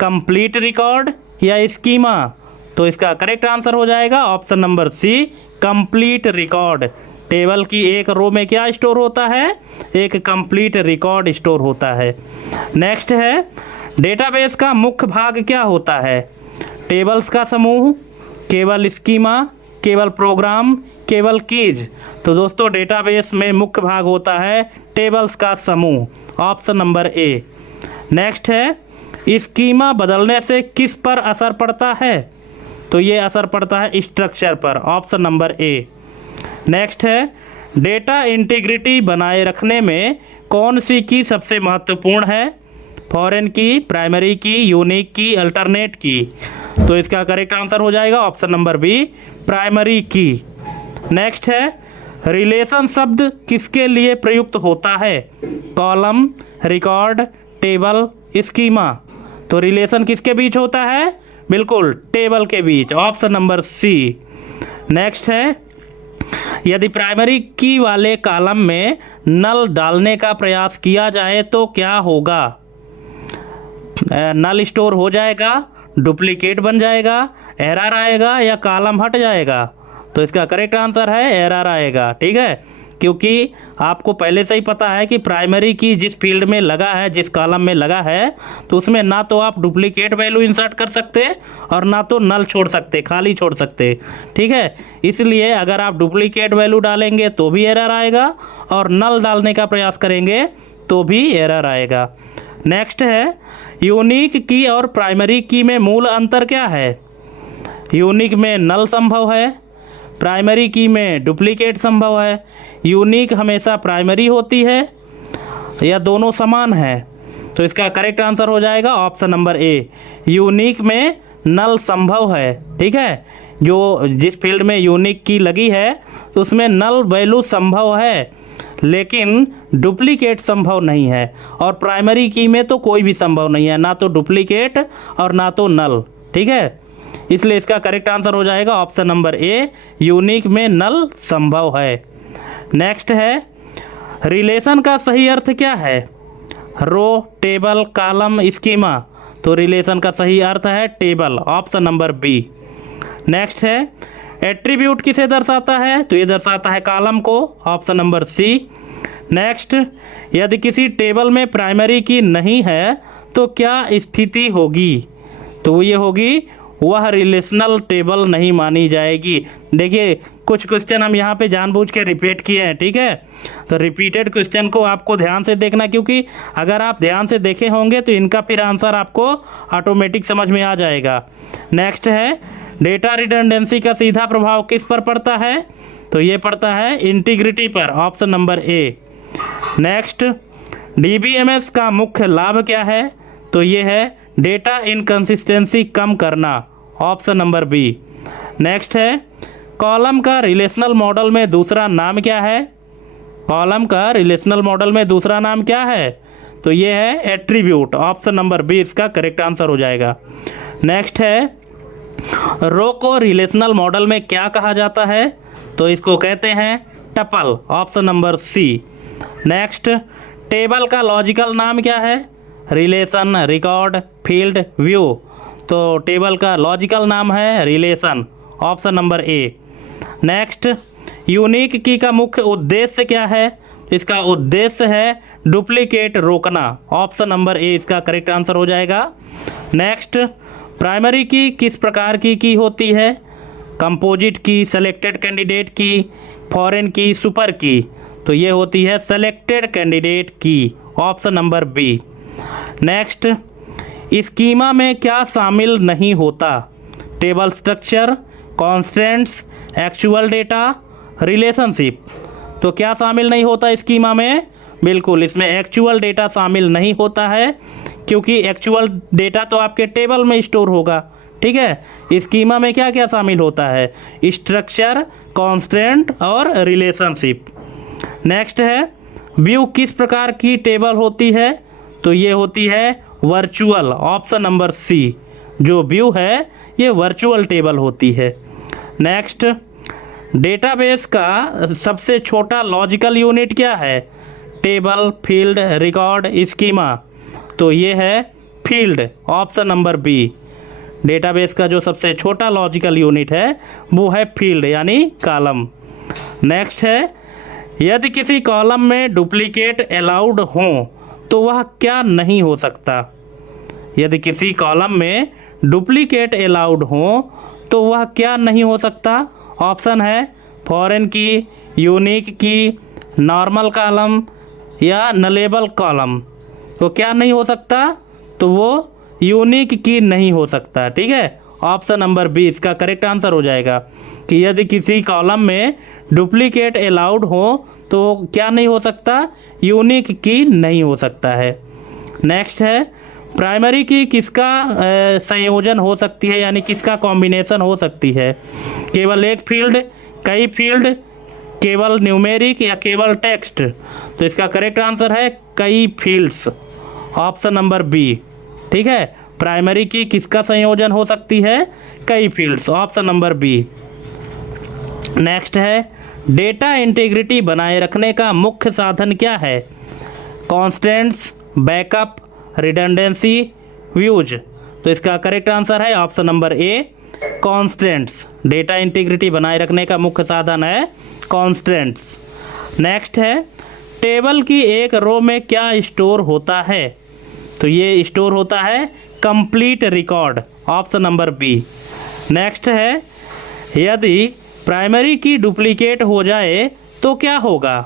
कंप्लीट रिकॉर्ड, या स्कीमा? तो इसका करेक्ट आंसर हो जाएगा option number C, complete record. Table की एक रो में क्या स्टोर होता है? एक कंप्लीट रिकॉर्ड स्टोर होता है। नेक्स्ट है, डेटाबेस का मुख्य भाग क्या होता है? टेबल्स का समूह, केवल स्कीमा, केवल प्रोग्राम, केवल कीज? तो दोस्तों डेटाबेस में मुख्य भाग होता है टेबल्स का समूह, ऑप्शन नंबर ए। नेक्स्ट है, स्कीमा बदलने से किस पर असर पड़ता है? तो ये असर पड़ता है स्ट्रक्चर पर, ऑप्शन नंबर ए। नेक्स्ट है, डेटा इंटीग्रिटी बनाए रखने में कौन सी की सबसे महत्वपूर्ण है? फॉरेन की, प्राइमरी की, यूनिक की, अल्टरनेट की? तो इसका करेक्ट आंसर हो जाएगा ऑप्शन नंबर बी, प्राइमरी की। नेक्स्ट है, रिलेशन शब्द किसके लिए प्रयुक्त होता है? Column, record, table, schema? तो रिलेशन किसके बीच होता है? बिल्कुल टेबल के बीच, ऑप्शन नंबर सी। नेक्स्ट है, यदि प्राइमरी की वाले कॉलम में नल डालने का प्रयास किया जाए तो क्या होगा? नल स्टोर हो जाएगा, डुप्लीकेट बन जाएगा, एरर आएगा, या कॉलम हट जाएगा? तो इसका करेक्ट आंसर है एरर आएगा, ठीक है। क्योंकि आपको पहले से ही पता है कि प्राइमरी की जिस फील्ड में लगा है, जिस कॉलम में लगा है, तो उसमें ना तो आप डुप्लीकेट वैल्यू इंसर्ट कर सकते और ना तो नल छोड़ सकते, खाली छोड़ सकते, ठीक है। इसलिए अगर आप डुप्लीकेट वैल्यू डालेंगे तो भी एरर आएगा, और नल डालने का प्रयास करेंगे तो भी एरर आएगा। नेक्स्ट है, यूनिक की और प्राइमरी की में मूल अंतर क्या है? यूनिक में नल संभव है, प्राइमरी की में डुप्लीकेट संभव है। यूनिक हमेशा प्राइमरी होती है, या दोनों समान है? तो इसका करेक्ट आंसर हो जाएगा ऑप्शन नंबर ए, यूनिक में नल संभव है, ठीक है। जो जिस फील्ड में यूनिक की लगी है तो उसमें नल वैल्यू संभव है, लेकिन डुप्लीकेट संभव नहीं है। और प्राइमरी की में तो कोई भी संभव नहीं है, ना तो डुप्लीकेट और ना तो नल। ठीक है, इसलिए इसका करेक्ट आंसर हो जाएगा ऑप्शन नंबर ए, यूनिक में नल संभव है। नेक्स्ट है, रिलेशन का सही अर्थ क्या है? Row, table, column, schema. तो रिलेशन का सही अर्थ है table, option number B. Next है, एट्रीब्यूट किसे दर्शाता है? तो ये दर्शाता है कॉलम को, ऑप्शन नंबर सी। नेक्स्ट, यदि किसी टेबल में प्राइमरी की नहीं है तो क्या स्थिति होगी? तो ये होगी वह रिलेशनल टेबल नहीं मानी जाएगी। देखिए कुछ क्वेश्चन हम यहाँ पे जानबूझ के रिपीट किए हैं, ठीक है। तो रिपीटेड क्वेश्चन को आपको ध्यान से देखना, क्योंकि अगर आप ध्यान से देखे होंगे तो इनका फिर आंसर आपको ऑटोमेटिक समझ में आ जाएगा। नेक्स्ट है, डेटा रिडंडेंसी का सीधा प्रभाव किस पर पड़ता है? तो ये पड़ता है इंटीग्रिटी पर, option number A. Next, DBMS का मुख्य लाभ क्या है? तो ये है डेटा इनकंसिस्टेंसी कम करना, ऑप्शन नंबर बी। नेक्स्ट है, कॉलम का रिलेशनल मॉडल में दूसरा नाम क्या है? कॉलम का रिलेशनल मॉडल में दूसरा नाम क्या है? तो ये है एट्रीब्यूट, ऑप्शन नंबर बी इसका करेक्ट आंसर हो जाएगा। नेक्स्ट है, रो को रिलेशनल मॉडल में क्या कहा जाता है? तो इसको कहते हैं tuple, option number C. Next, table का लॉजिकल नाम क्या है? Relation, record, field, view. तो टेबल का लॉजिकल नाम है relation, option number A. Next, unique key का मुख्य उद्देश्य क्या है? इसका उद्देश्य है डुप्लीकेट रोकना, ऑप्शन नंबर ए इसका करेक्ट आंसर हो जाएगा। नेक्स्ट, प्राइमरी की किस प्रकार की होती है? Composite key, selected candidate key, foreign key, super key. तो ये होती है selected candidate key, option number B. Next, schema में क्या शामिल नहीं होता? Table structure, constants, actual data, relationship. तो क्या शामिल नहीं होता स्कीमा में? बिल्कुल, इसमें एक्चुअल डेटा शामिल नहीं होता है, क्योंकि एक्चुअल डेटा तो आपके टेबल में स्टोर होगा। ठीक है, स्कीमा में क्या क्या शामिल होता है? स्ट्रक्चर, कॉन्स्टेंट और रिलेशनशिप। नेक्स्ट है, व्यू किस प्रकार की टेबल होती है? तो ये होती है वर्चुअल, ऑप्शन नंबर सी। जो व्यू है ये वर्चुअल टेबल होती है। नेक्स्ट, डेटाबेस का सबसे छोटा लॉजिकल यूनिट क्या है? Table, field, record, schema. तो ये है field, option number B. Database का जो सबसे छोटा लॉजिकल यूनिट है वो है फील्ड यानी कॉलम। नेक्स्ट है, यदि किसी कॉलम में डुप्लीकेट अलाउड हो तो वह क्या नहीं हो सकता? यदि किसी कॉलम में डुप्लीकेट अलाउड हो तो वह क्या नहीं हो सकता? ऑप्शन है फॉरेन की, यूनिक की, नॉर्मल कॉलम या नलेबल कॉलम। तो क्या नहीं हो सकता? तो वो यूनिक की नहीं हो सकता। ठीक है, ऑप्शन नंबर बी इसका करेक्ट आंसर हो जाएगा कि यदि किसी कॉलम में डुप्लीकेट अलाउड हो तो क्या नहीं हो सकता? यूनिक की नहीं हो सकता है। नेक्स्ट है, प्राइमरी की किसका संयोजन हो सकती है, यानी किसका कॉम्बिनेशन हो सकती है? केवल एक फील्ड, कई फील्ड, केवल न्यूमेरिक या केवल टेक्स्ट। तो इसका करेक्ट आंसर है कई फील्ड्स, ऑप्शन नंबर बी। ठीक है, प्राइमरी की किसका संयोजन हो सकती है? कई fields, option number B. Next है, डेटा इंटीग्रिटी बनाए रखने का मुख्य साधन क्या है? Constants, backup, redundancy, views. तो इसका करेक्ट आंसर है option number A, constants. Data integrity बनाए रखने का मुख्य साधन है कॉन्स्टेंट्स। नेक्स्ट है, टेबल की एक रो में क्या स्टोर होता है? तो ये स्टोर होता है complete record, option number B. Next है, यदि प्राइमरी की डुप्लीकेट हो जाए तो क्या होगा?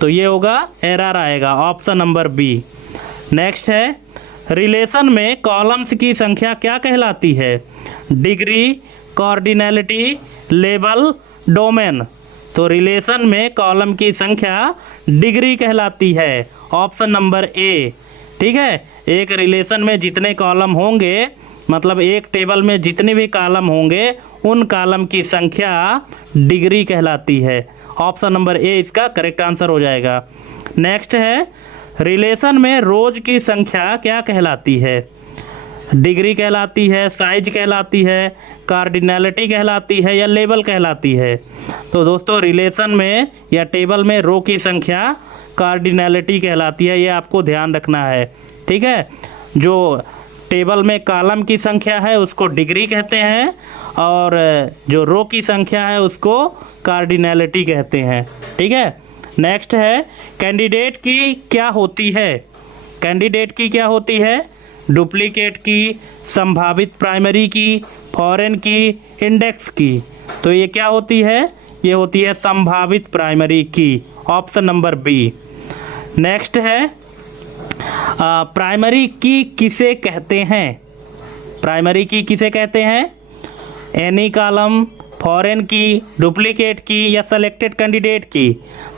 तो ये होगा एरर आएगा, ऑप्शन नंबर बी। नेक्स्ट है, रिलेशन में कॉलम्स की संख्या क्या कहलाती है? Degree, cardinality, label, domain. तो रिलेशन में कॉलम की संख्या डिग्री कहलाती है, ऑप्शन नंबर ए। ठीक है, एक रिलेशन में जितने कॉलम होंगे, मतलब एक टेबल में जितने भी कॉलम होंगे उन कॉलम की संख्या डिग्री कहलाती है। ऑप्शन नंबर ए इसका करेक्ट आंसर हो जाएगा। नेक्स्ट है, रिलेशन में रोज की संख्या क्या कहलाती है? डिग्री कहलाती है, साइज कहलाती है, कार्डिनैलिटी कहलाती है या लेवल कहलाती है? तो दोस्तों रिलेशन में या टेबल में रो की संख्या कार्डिनैलिटी कहलाती है, ये आपको ध्यान रखना है। ठीक है, जो टेबल में कॉलम की संख्या है उसको डिग्री कहते हैं और जो रो की संख्या है उसको कार्डिनैलिटी कहते हैं। ठीक है, नेक्स्ट है, कैंडिडेट की क्या होती है? कैंडिडेट की क्या होती है? डुप्लीकेट की, संभावित प्राइमरी की, फॉरेन की, इंडेक्स की। तो ये क्या होती है? ये होती है संभावित primary key. Option number B. Next है, प्राइमरी की किसे कहते हैं? प्राइमरी की किसे कहते हैं? Any column, foreign key, duplicate key या सेलेक्टेड कैंडिडेट की?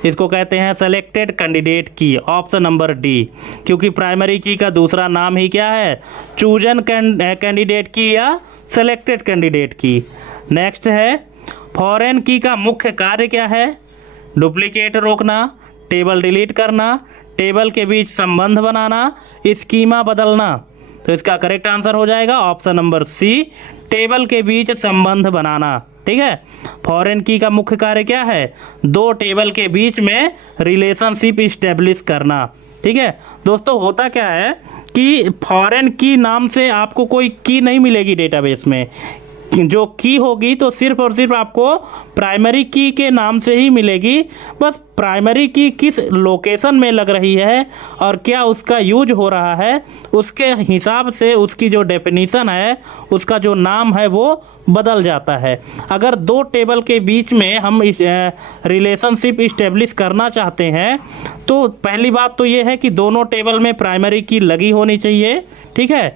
इसको कहते हैं selected candidate key. Option number D, क्योंकि प्राइमरी की का दूसरा नाम ही क्या है? चूजन कैंडिडेट की या सेलेक्टेड कैंडिडेट की। नेक्स्ट है, फॉरेन की का मुख्य कार्य क्या है? डुप्लीकेट रोकना, टेबल डिलीट करना, टेबल के बीच संबंध बनाना, स्कीमा बदलना। तो इसका करेक्ट आंसर हो जाएगा ऑप्शन नंबर सी, टेबल के बीच संबंध बनाना। ठीक है, फॉरेन की का मुख्य कार्य क्या है? दो टेबल के बीच में रिलेशनशिप इस्टेब्लिश करना। ठीक है दोस्तों, होता क्या है कि फॉरेन की नाम से आपको कोई की नहीं मिलेगी डेटाबेस में। जो की होगी तो सिर्फ और सिर्फ आपको प्राइमरी की के नाम से ही मिलेगी। बस प्राइमरी की किस लोकेशन में लग रही है और क्या उसका यूज हो रहा है, उसके हिसाब से उसकी जो डेफिनीशन है, उसका जो नाम है वो बदल जाता है। अगर दो टेबल के बीच में हम रिलेशनशिप इस्टेब्लिश करना चाहते हैं तो पहली बात तो ये है कि दोनों टेबल में प्राइमरी की लगी होनी चाहिए। ठीक है,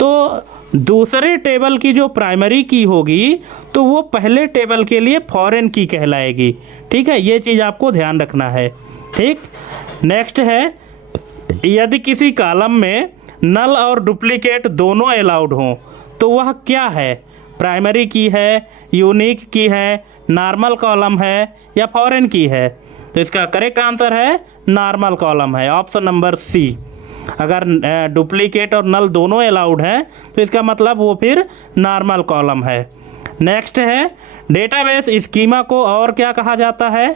तो दूसरे टेबल की जो प्राइमरी की होगी तो वो पहले टेबल के लिए फॉरेन की कहलाएगी। ठीक है, ये चीज़ आपको ध्यान रखना है। ठीक, नेक्स्ट है, यदि किसी कॉलम में नल और डुप्लीकेट दोनों अलाउड हों तो वह क्या है? प्राइमरी की है, यूनिक की है, नॉर्मल कॉलम है या फॉरेन की है? तो इसका करेक्ट आंसर है नॉर्मल कॉलम है। Option number C. अगर डुप्लीकेट और नल दोनों अलाउड हैं तो इसका मतलब वो फिर नॉर्मल कॉलम है। नेक्स्ट है, डेटाबेस स्कीमा को और क्या कहा जाता है?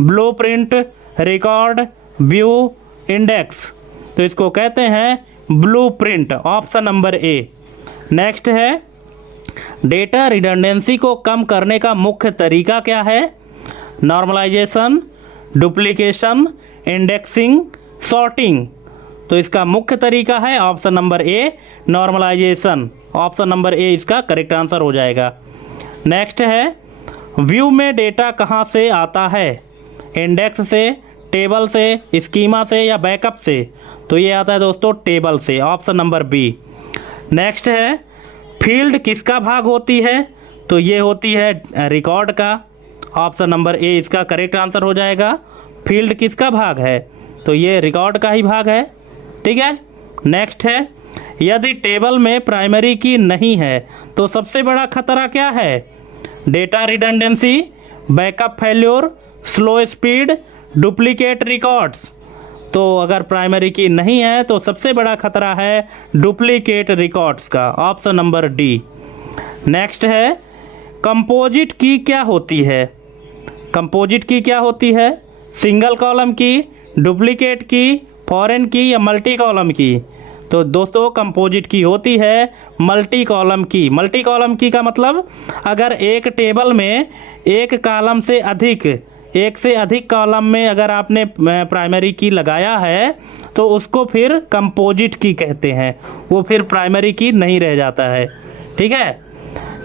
Blueprint, record, view, index. तो इसको कहते हैं blueprint. Option number A. Next है, डेटा रिडंडेंसी को कम करने का मुख्य तरीका क्या है? Normalization, duplication, indexing, sorting. तो इसका मुख्य तरीका है option number A, normalization. Option number A इसका करेक्ट आंसर हो जाएगा। नेक्स्ट है, व्यू में डेटा कहाँ से आता है? इंडेक्स से, टेबल से, स्कीमा से या बैकअप से? तो ये आता है दोस्तों टेबल से। Option number B. नेक्स्ट है, फील्ड किसका भाग होती है? तो ये होती है रिकॉर्ड का। ऑप्शन नंबर ए इसका करेक्ट आंसर हो जाएगा। फील्ड किसका भाग है? तो ये रिकॉर्ड का ही भाग है। ठीक है, नेक्स्ट है, यदि टेबल में प्राइमरी की नहीं है तो सबसे बड़ा खतरा क्या है? Data redundancy, backup failure, slow speed, duplicate records. तो अगर प्राइमरी की नहीं है तो सबसे बड़ा खतरा है डुप्लीकेट रिकॉर्ड्स का। Option number D. नेक्स्ट है, कंपोजिट की क्या होती है? कंपोजिट की क्या होती है? सिंगल कॉलम की, डुप्लीकेट की, फॉरेन की या मल्टी कॉलम की? तो दोस्तों कंपोजिट की होती है मल्टी कॉलम की। मल्टी कॉलम की का मतलब अगर एक टेबल में एक कॉलम से अधिक, एक से अधिक कॉलम में अगर आपने प्राइमरी की लगाया है तो उसको फिर कंपोजिट की कहते हैं, वो फिर प्राइमरी की नहीं रह जाता है। ठीक है,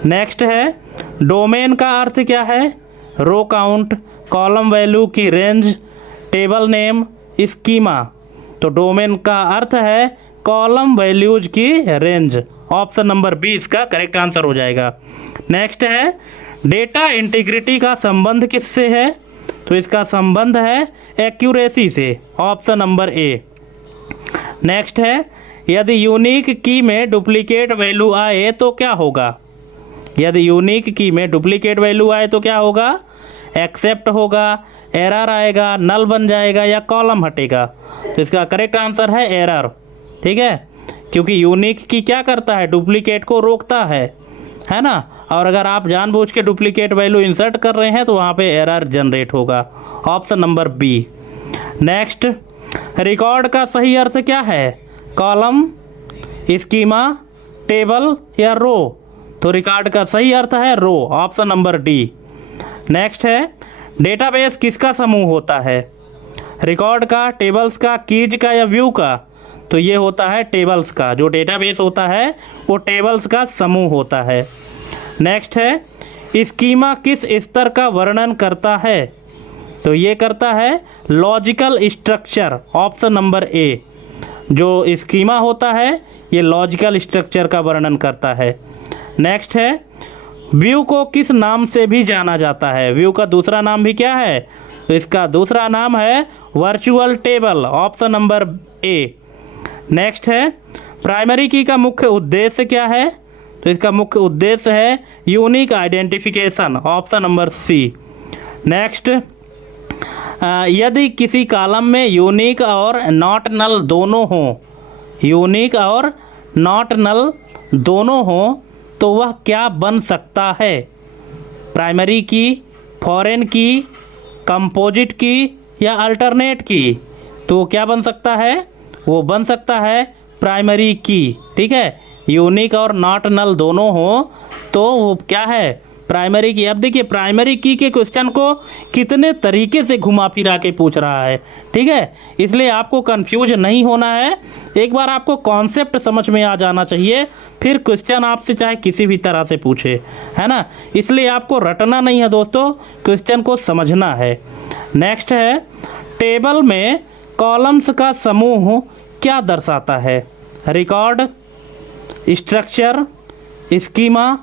नेक्स्ट है, डोमेन का अर्थ क्या है? रो काउंट, कॉलम वैल्यू की रेंज, टेबल नेम, स्कीमा। तो डोमेन का अर्थ है कॉलम वैल्यूज की रेंज। ऑप्शन नंबर बी इसका करेक्ट आंसर हो जाएगा। नेक्स्ट है, डेटा इंटीग्रिटी का संबंध किससे है? तो इसका संबंध है एक्यूरेसी से। Option number A. नेक्स्ट है, यदि यूनिक की में डुप्लीकेट वैल्यू आए तो क्या होगा? यदि यूनिक की में डुप्लीकेट वैल्यू आए तो क्या होगा, एक्सेप्ट होगा, एरर आएगा, नल बन जाएगा या कॉलम हटेगा। तो इसका करेक्ट आंसर है एरर। ठीक है, क्योंकि यूनिक की क्या करता है, डुप्लीकेट को रोकता है ना। और अगर आप जानबूझ के डुप्लीकेट वैल्यू इंसर्ट कर रहे हैं तो वहाँ पे एरर जनरेट होगा। Option number B. Next, record का सही अर्थ क्या है, कॉलम, स्कीमा, टेबल या रो। तो रिकॉर्ड का सही अर्थ है row. Option number D. Next है, डेटाबेस किसका समूह होता है, रिकॉर्ड का, टेबल्स का, कीज का या व्यू का। तो ये होता है टेबल्स का। जो डेटाबेस होता है वो टेबल्स का समूह होता है। नेक्स्ट है, स्कीमा किस स्तर का वर्णन करता है। तो ये करता है लॉजिकल स्ट्रक्चर। ऑप्शन नंबर ए। जो स्कीमा होता है ये लॉजिकल स्ट्रक्चर का वर्णन करता है। नेक्स्ट है, व्यू को किस नाम से भी जाना जाता है, व्यू का दूसरा नाम भी क्या है। तो इसका दूसरा नाम है virtual table. Option number A. Next है, प्राइमरी की का मुख्य उद्देश्य क्या है। तो इसका मुख्य उद्देश्य है unique identification. Option number C. Next, यदि किसी कॉलम में यूनिक और नॉट नल दोनों हों, यूनिक और नॉट नल दोनों हों तो वह क्या बन सकता है, प्राइमरी की, फॉरेन की, कंपोजिट की या अल्टरनेट की। तो क्या बन सकता है, वो बन सकता है प्राइमरी की। ठीक है, यूनिक और नॉट नल दोनों हो तो वो क्या है, प्राइमरी की। अब देखिए प्राइमरी की के क्वेश्चन को कितने तरीके से घुमा फिरा के पूछ रहा है। ठीक है, इसलिए आपको कंफ्यूज नहीं होना है। एक बार आपको कॉन्सेप्ट समझ में आ जाना चाहिए, फिर क्वेश्चन आपसे चाहे किसी भी तरह से पूछे, है ना। इसलिए आपको रटना नहीं है दोस्तों, क्वेश्चन को समझना है। नेक्स्ट है, टेबल में कॉलम्स का समूह क्या दर्शाता है, रिकॉर्ड, स्ट्रक्चर, स्कीमा,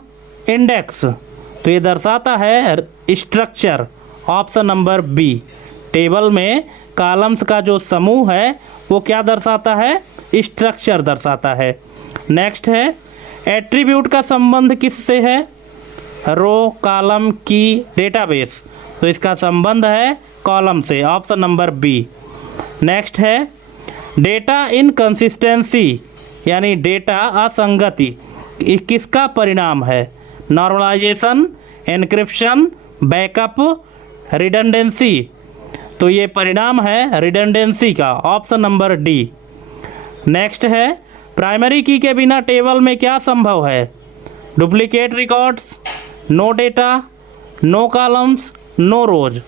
इंडेक्स। तो ये दर्शाता है structure. Option number B. Table में कॉलम्स का जो समूह है वो क्या दर्शाता है, स्ट्रक्चर दर्शाता है। नेक्स्ट है, एट्रीब्यूट का संबंध किससे है, रो, कॉलम, की, डेटाबेस। तो इसका संबंध है कॉलम से। Option number B. नेक्स्ट है, डेटा इनकंसिस्टेंसी यानी डेटा असंगति किसका परिणाम है, नॉर्मलाइजेशन, एन्क्रिप्शन, बैकअप, रिडंडेंसी। तो ये परिणाम है रिडंडेंसी का। Option number D. नेक्स्ट है, प्राइमरी की के बिना टेबल में क्या संभव है, duplicate records, no data, no columns, no rows.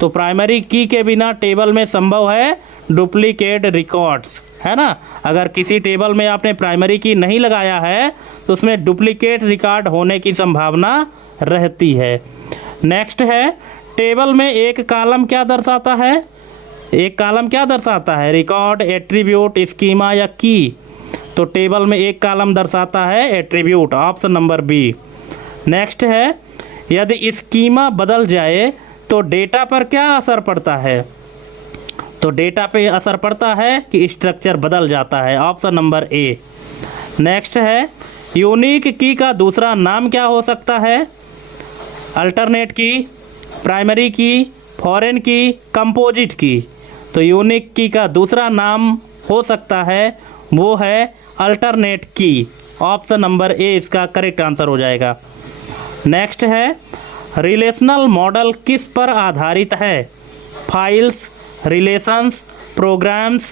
तो प्राइमरी की के बिना टेबल में संभव है डुप्लीकेट रिकॉर्ड्स, है ना। अगर किसी टेबल में आपने प्राइमरी की नहीं लगाया है तो उसमें डुप्लीकेट रिकॉर्ड होने की संभावना रहती है। नेक्स्ट है, टेबल में एक कॉलम क्या दर्शाता है, एक कॉलम क्या दर्शाता है, रिकॉर्ड, एट्रीब्यूट, स्कीमा या की। तो टेबल में एक कॉलम दर्शाता है attribute. Option number B. Next है, यदि स्कीमा बदल जाए तो डेटा पर क्या असर पड़ता है। तो डेटा पे असर पड़ता है कि स्ट्रक्चर बदल जाता है। Option number A. नेक्स्ट है, यूनिक की का दूसरा नाम क्या हो सकता है, अल्टरनेट की, प्राइमरी की, फॉरेन की, कंपोजिट की। तो यूनिक की का दूसरा नाम हो सकता है वो है अल्टरनेट की। ऑप्शन नंबर ए इसका करेक्ट आंसर हो जाएगा। नेक्स्ट है, रिलेशनल मॉडल किस पर आधारित है, फाइल्स, रिलेशंस, प्रोग्राम्स,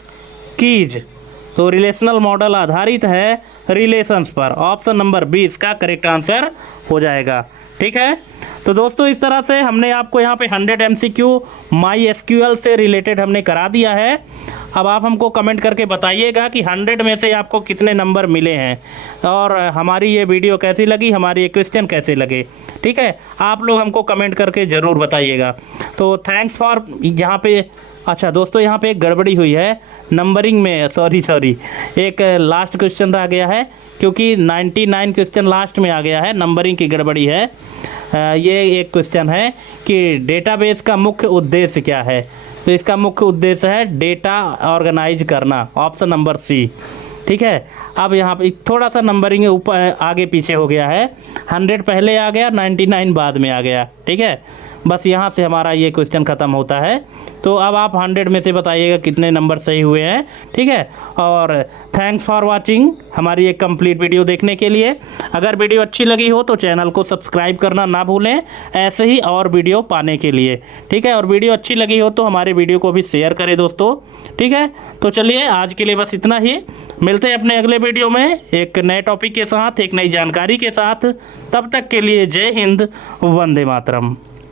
कीज। तो रिलेशनल मॉडल आधारित है रिलेशंस पर। ऑप्शन नंबर बी इसका करेक्ट आंसर हो जाएगा। ठीक है, तो दोस्तों इस तरह से हमने आपको यहाँ पे 100 MCQ MySQL से रिलेटेड हमने करा दिया है। अब आप हमको कमेंट करके बताइएगा कि 100 में से आपको कितने नंबर मिले हैं और हमारी ये वीडियो कैसी लगी, हमारी ये क्वेश्चन कैसे लगे। ठीक है, आप लोग हमको कमेंट करके ज़रूर बताइएगा। तो थैंक्स फॉर यहाँ पे। अच्छा दोस्तों, यहाँ पे एक गड़बड़ी हुई है नंबरिंग में, सॉरी एक लास्ट क्वेश्चन रह गया है क्योंकि 99 क्वेश्चन लास्ट में आ गया है, नंबरिंग की गड़बड़ी है। ये एक क्वेश्चन है कि डेटाबेस का मुख्य उद्देश्य क्या है। तो इसका मुख्य उद्देश्य है डेटा ऑर्गेनाइज करना। Option number C. ठीक है। अब यहाँ पे थोड़ा सा नंबरिंग ऊपर आगे पीछे हो गया है, 100 पहले आ गया, 99 बाद में आ गया, ठीक है। बस यहाँ से हमारा ये क्वेश्चन ख़त्म होता है। तो अब आप 100 में से बताइएगा कितने नंबर सही हुए हैं, ठीक है। और थैंक्स फॉर वाचिंग हमारी एक कंप्लीट वीडियो देखने के लिए। अगर वीडियो अच्छी लगी हो तो चैनल को सब्सक्राइब करना ना भूलें, ऐसे ही और वीडियो पाने के लिए, ठीक है। और वीडियो अच्छी लगी हो तो हमारे वीडियो को भी शेयर करें दोस्तों, ठीक है। तो चलिए आज के लिए बस इतना ही, मिलते हैं अपने अगले वीडियो में एक नए टॉपिक के साथ, एक नई जानकारी के साथ। तब तक के लिए जय हिंद, वंदे मातरम।